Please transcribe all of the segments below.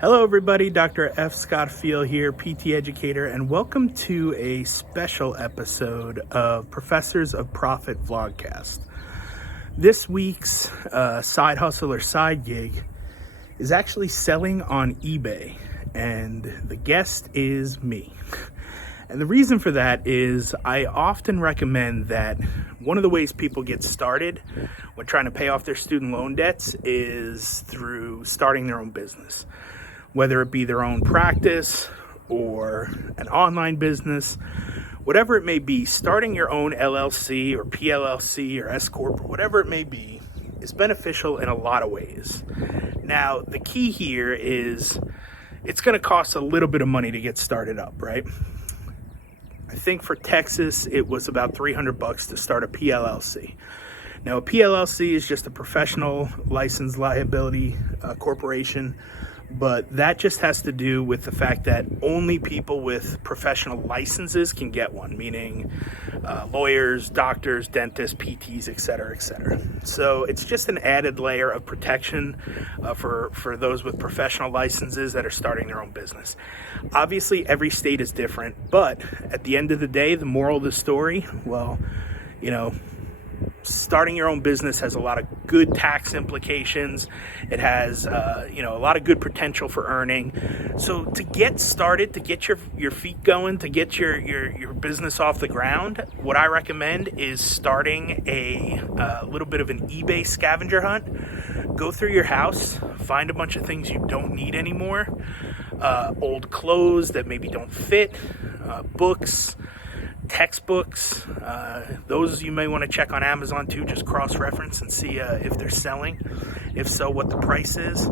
Hello everybody, Dr. F Scott Feil here, PT educator, and welcome to a special episode of Professors of Profit Vlogcast. This week's side hustle or side gig is actually selling on eBay, and the guest is me. And the reason for that is I often recommend that one of the ways people get started when trying to pay off their student loan debts is through starting their own business. Whether it be their own practice or an online business, whatever it may be, starting your own LLC or PLLC or S Corp or whatever it may be is beneficial in a lot of ways. Now, the key here is it's going to cost a little bit of money to get started up, right? I think for Texas, it was about $300 to start a PLLC. Now, a PLLC is just a professional licensed liability corporation. But that just has to do with the fact that only people with professional licenses can get one, meaning lawyers, doctors, dentists, PTs, et cetera, et cetera. So it's just an added layer of protection for those with professional licenses that are starting their own business. Obviously, every state is different, but at the end of the day, the moral of the story, starting your own business has a lot of good tax implications. It has, a lot of good potential for earning. So to get started, to get your feet going, to get your business off the ground, what I recommend is starting a little bit of an eBay scavenger hunt. Go through your house, find a bunch of things you don't need anymore, old clothes that maybe don't fit, books, textbooks, those you may want to check on Amazon too, just cross-reference and see if they're selling, if so, what the price is.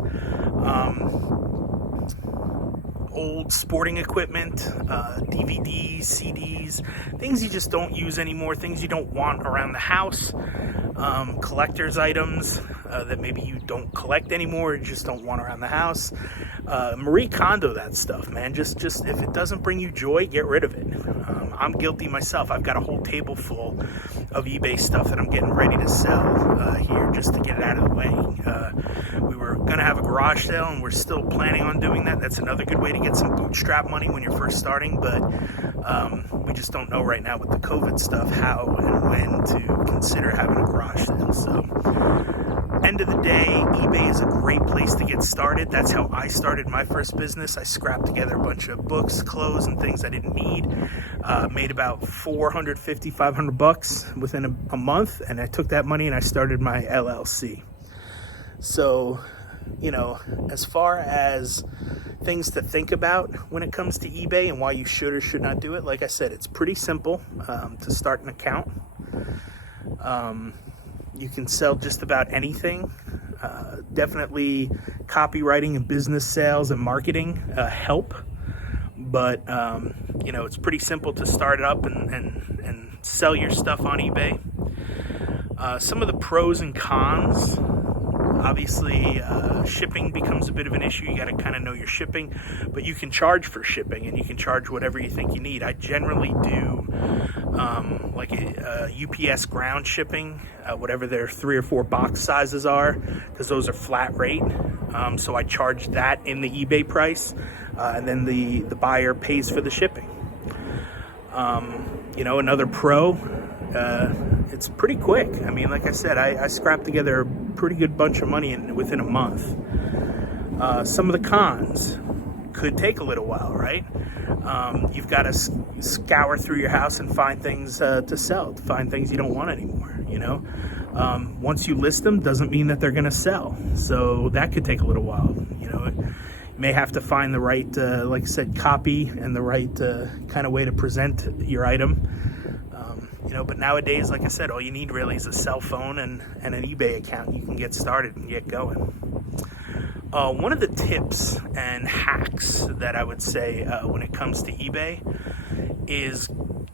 Old sporting equipment, DVDs, CDs, things you just don't use anymore, things you don't want around the house, collector's items that maybe you don't collect anymore, you just don't want around the house. Marie Kondo that stuff, man. Just if it doesn't bring you joy, get rid of it. I'm guilty myself. I've got a whole table full of eBay stuff that I'm getting ready to sell here just to get it out of the way. We were going to have a garage sale, and we're still planning on doing that. That's another good way to get some bootstrap money when you're first starting, but we just don't know right now with the COVID stuff how and when to consider having a garage sale. So end of the day, eBay is a great place to get started. That's how I started my first business. I scrapped together a bunch of books, clothes, and things I didn't need. Made about $450, $500 within a month, and I took that money and I started my LLC. So, as far as things to think about when it comes to eBay and why you should or should not do it, like I said, it's pretty simple to start an account. You can sell just about anything. Definitely copywriting and business sales and marketing help. But, it's pretty simple to start up and sell your stuff on eBay. Some of the pros and cons, obviously, shipping becomes a bit of an issue. You got to kind of know your shipping, but you can charge for shipping and you can charge whatever you think you need. I generally do like a UPS ground shipping, whatever their 3 or 4 box sizes are, because those are flat rate. So I charge that in the eBay price, and then the buyer pays for the shipping. Another pro, it's pretty quick. I mean, like I said, I scrapped together a pretty good bunch of money within a month. Some of the cons could take a little while, right? You've got to scour through your house and find things to sell, to find things you don't want anymore, Once you list them, doesn't mean that they're going to sell. So that could take a little while, You may have to find the right, like I said, copy and the right kind of way to present your item. But nowadays, like I said, all you need really is a cell phone and an eBay account. You can get started and get going. One of the tips and hacks that I would say when it comes to eBay is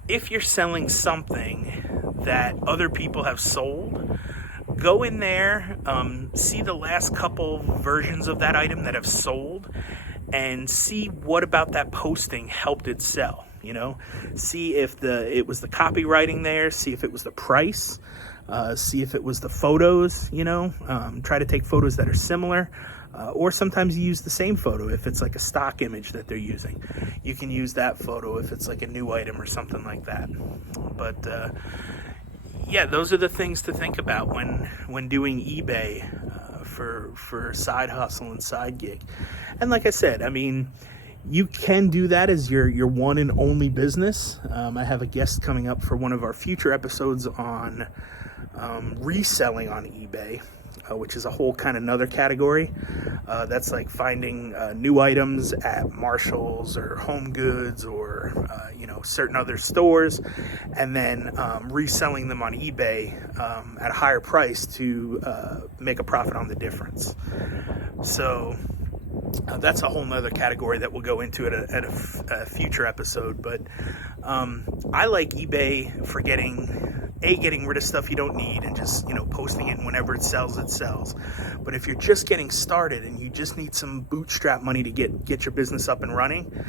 if you're selling something that other people have sold, go in there, see the last couple versions of that item that have sold, and see what about that posting helped it sell. See if it was the copywriting there, see if it was the price, see if it was the photos, try to take photos that are similar. Or sometimes you use the same photo if it's like a stock image that they're using. You can use that photo if it's like a new item or something like that. But yeah, those are the things to think about when doing eBay for side hustle and side gig. And like I said, I mean, you can do that as your one and only business. I have a guest coming up for one of our future episodes on reselling on eBay, which is a whole kind of another category. That's like finding new items at Marshall's or Home Goods or certain other stores, and then reselling them on eBay at a higher price to make a profit on the difference. So that's a whole nother category that we'll go into at a future episode. But I like eBay for getting rid of stuff you don't need and just posting it, and whenever it sells, it sells. But if you're just getting started and you just need some bootstrap money to get your business up and running,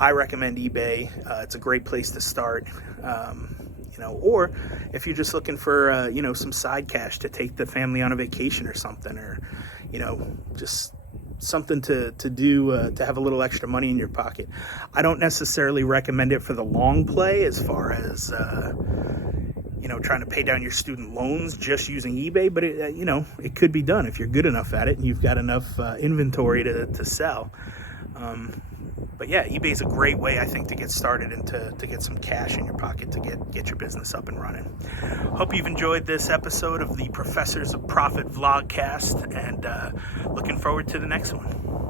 I recommend eBay. It's a great place to start. Or if you're just looking for some side cash to take the family on a vacation or something, or just something to do to have a little extra money in your pocket. I don't necessarily recommend it for the long play as far as trying to pay down your student loans just using eBay, but it could be done if you're good enough at it and you've got enough inventory to sell. But yeah, eBay is a great way, I think, to get started and to get some cash in your pocket to get your business up and running. Hope you've enjoyed this episode of the Professors of Profit Vlogcast, and looking forward to the next one.